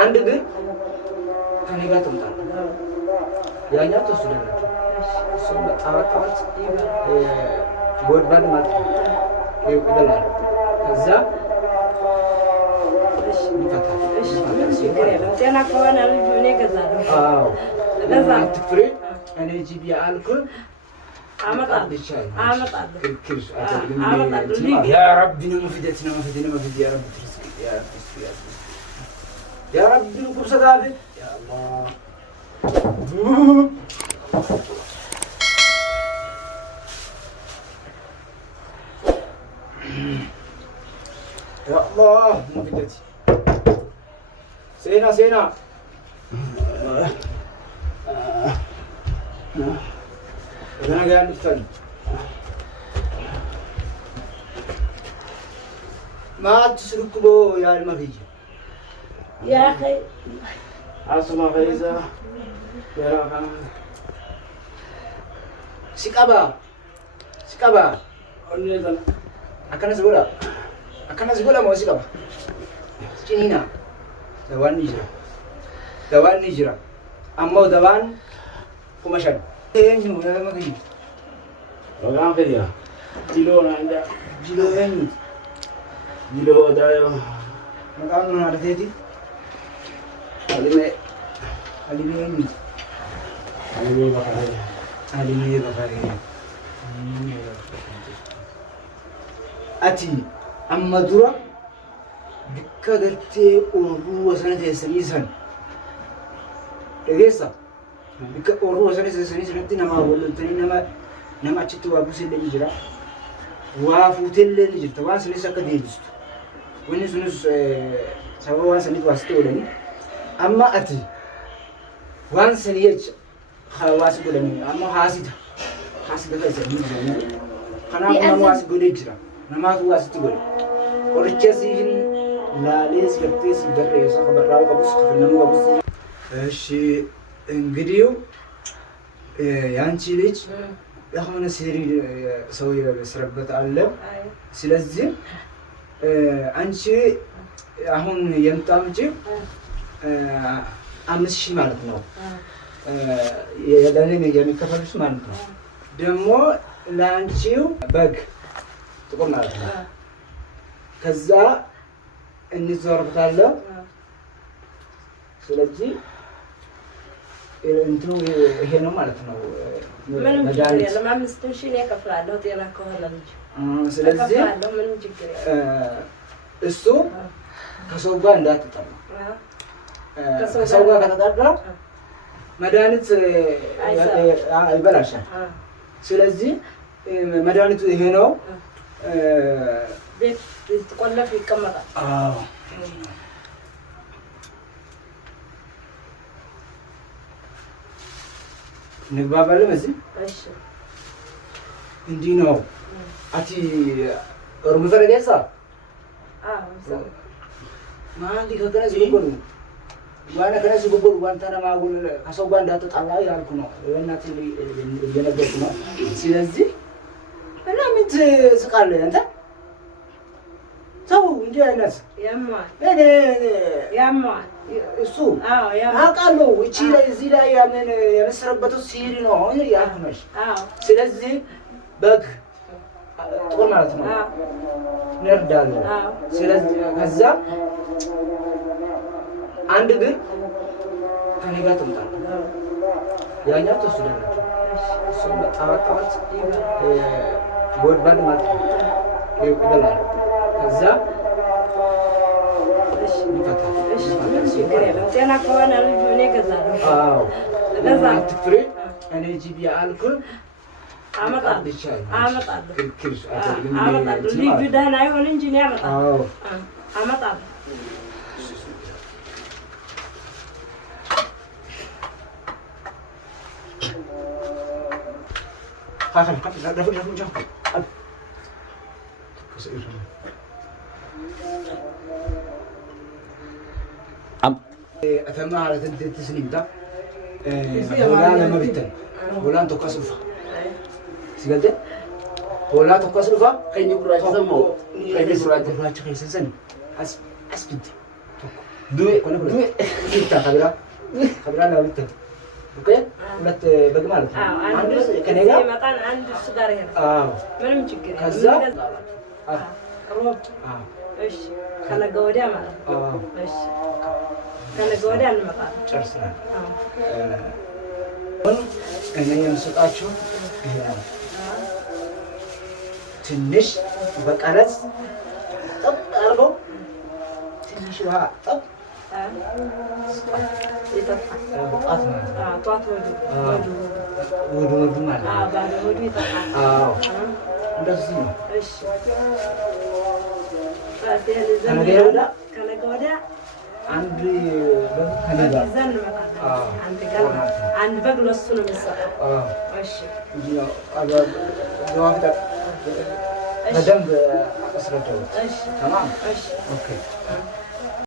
አንድ ግን ከኔ ጋር ትምጣለህ። ያኛው ተወስደናል። እሱ በጣባጣት ጎድባድ ማለት ነው ይቀበላል። ከዛ እሺ ይፈታል። እሺ ችግር የለም። ጤና ከሆነ ልጅ እኔ እገዛለሁ። አዎ ለዛ ትፍሬ እኔ ጂቢ አልኩህ አመጣለሁ ያ ረቢ ነው መፍደት ነው ያ ረቢ ትርስቅ ያ ረቢ ቁርሰታል ያ አላህ يا الله مفيدتي سينا أنا قاعد نفتن ما تسرق له يا المفيد يا أخي عاصمة غيزة يا رحمة سكابا أكنز بولا ما سكابا سكينينا دوان نجرا أما دوان كمشان إيه هو هذا ما كذي Orang kerja, kilo nanda, جلو هني kilo dah. مكان من هذا تيجي علي هني Ini bakal. علي بخاري أتي أما درا بكدرتي أورو وسنة سنيسان إيجاسا بك أورو وسنة سنيسان تنا ما ولا تنا نما أشتوا أبوس اللي يجرا وافوتل اللي يجرا توان سنيسا كديرست ونسونس سوا وان سنيت واستولني أما أتي وان سنيت خواص قولني أما حاسد كذا سنيت خنا ما واس قولي جرا نما واس تقول ورجسين لا ليس كتيس دري خبر راو قبص خنمو قبص እሺ እንግዲህ ያንቺ ልጅ የሆነ ሲሪ ሰው ይሰረበት አለ ስለዚህ አንቺ አሁን የምታምጪ 5000 ማለት ነው ለኔ የሚከፈልሽ ማለት ነው ደግሞ ለአንቺው በግ ጥቁር ማለት ነው ከዛ እንዘርብታለን ስለዚህ እንትኑ ይሄ ነው ማለት ነው ምንም ችግር የለም 5000 ነው ከፍላለሁ ጤና ከሆነ ልጅ ስለዚህ ምንም ችግር እሱ ከሰው ጋር እንዳትጠራ ከሰው ጋር ከተጣራ መድኃኒት አይበላሻል ስለዚህ መድኃኒቱ ይሄ ነው ቤት ቆለፍ ይቀመጣል አዎ ንግባባለን እዚህ እሺ እንዲህ ነው አቲ ኦሮሞ ፈረደሳ ማንዲ ከከነስ ጉጉን ዋና ከነስ ጉጉን ዋንታና ማጉን ከሰው ጋር እንዳትጣላ ያልኩ ነው እናት እየነገርኩ ነው ስለዚህ እና ምን ትስቃለህ አንተ ሰው እንዴ አይነት ያማል እሱ አውቃለሁ እቺ ላይ እዚህ ላይ ያንን የመሰረበቱ ሲሪ ነው አሁን ያልኩሽ ስለዚህ በግ ጥሩ ማለት ነው ነርዳለሁ ስለዚህ ከዛ አንድ ግን ከኔ ጋር ትምጣለህ ያኛው ተወስደናል እሱ በጣባጣት ጎድባድ ማለት ነው ይቀበላል ከዛ እሺ ይፈታል እሺ ችግር የለም ጤና ከሆነ ልጅ እኔ እገዛለሁ አዎ ለዛ ትፍሬ እኔ ጂቢ አልኩህ አመጣለሁ ልጅ ደህና ይሁን እንጂ እኔ አመጣለሁ أتمنى على تسليم ده ولا لما بيتن ولا أنت كسرفة سجلت ولا تكسرفة كي نقرأ جزمه كي نقرأ جزمه كي نسنسن أسبت Duit. Duit. Kita kabira lah itu. Oke? Ulat bagaimana? አንዱ kenega? ይመጣል አንዱ እሱ ጋር ይሄዳል። ምንም ችግር የለም። ከዛ ሮብ እሺ ከነገ ወዲያ ማለት ነው። እሺ ከነገ ወዲያ እንመጣለን። ጨርሰናል። አሁን እኔ የምሰጣችሁ ይሄ ነው። ትንሽ በቀረጽ ጠብ አድርገው ትንሽ ውሃ ጠብ ይጠጣል። ጧት ማለት ነው። ጧት ወዱ ማለት ነው። ባዶ ወዱ ይጠጣል። እንደዚህ ነው። እሺ ከነገ ወዲያ አንድ ከነጋ ይዘን እንመጣለን። አንድ በግ ለእሱ ነው የሚሰጠው። እሺ በደንብ አስረዳሁት። ተማም እሺ ኦኬ